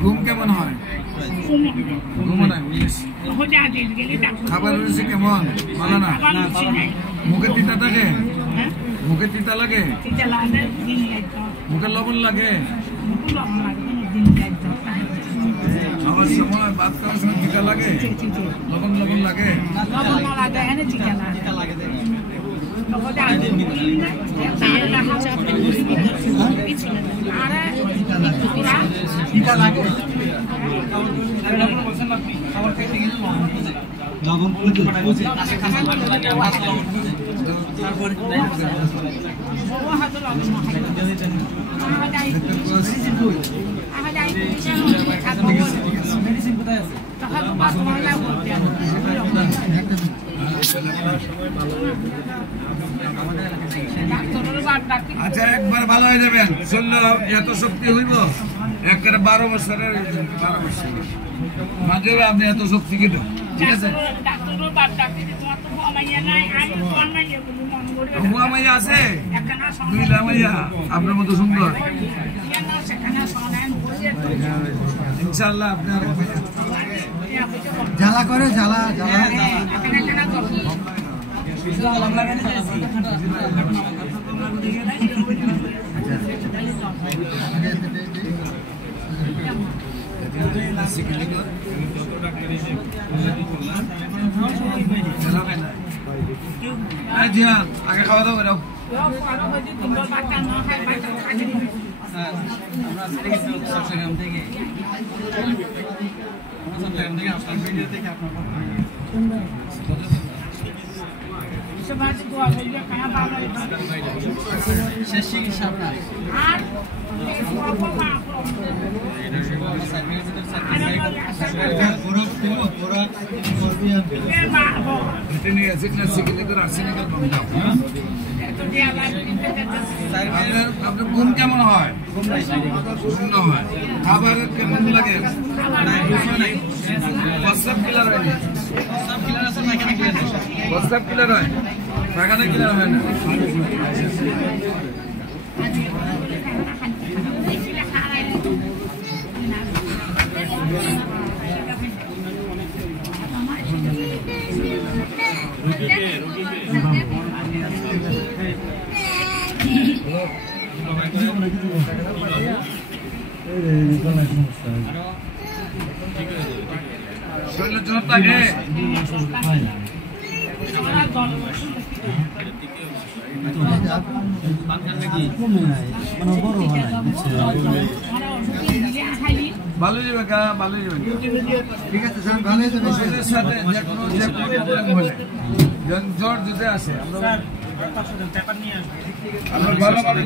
ঘুম কেমন হয়? ঘুমো না খাবার রয়েছে কেমন? ভালো না? মুখে তিতা থাকে? মুখে তিতা লাগে? মুখে লবণ লাগে? খাওয়ার সময় ভাত খাওয়ার সময় তিতা লাগে? লবণ লবণ লাগে? আচ্ছা একবার ভালো হয়ে যাবেন। শরীর এত শক্তি হইব একেবারে 12 বছরের 12 বছর মাঝে আপনি এত শক্তি কিনা ঠিক আছে। মাইয়া আছে দুইটা মাইয়া আপনার মতো সুন্দর ইনশাল্লাহ। আপনার জ্বালা করে জ্বালা আগে খাওয়া দাওয়া করো। আপনার ঘুম কেমন হয়? শূন্য হয়। খাবার কেমন লাগে? প্রস্রাব ক্লিয়ার হয় না? প্রস্রাব ক্লিয়ার হয়, পায়খানা ক্লিয়ার হয় না? শরীরের জোর থাকে ভালো যাবে গা, ভালো যাবে ঠিক আছে স্যার, ভালো যাবে। শরীরের সাথে যে কোনো জ্বর যদি আসে আমরা ভালো ভালো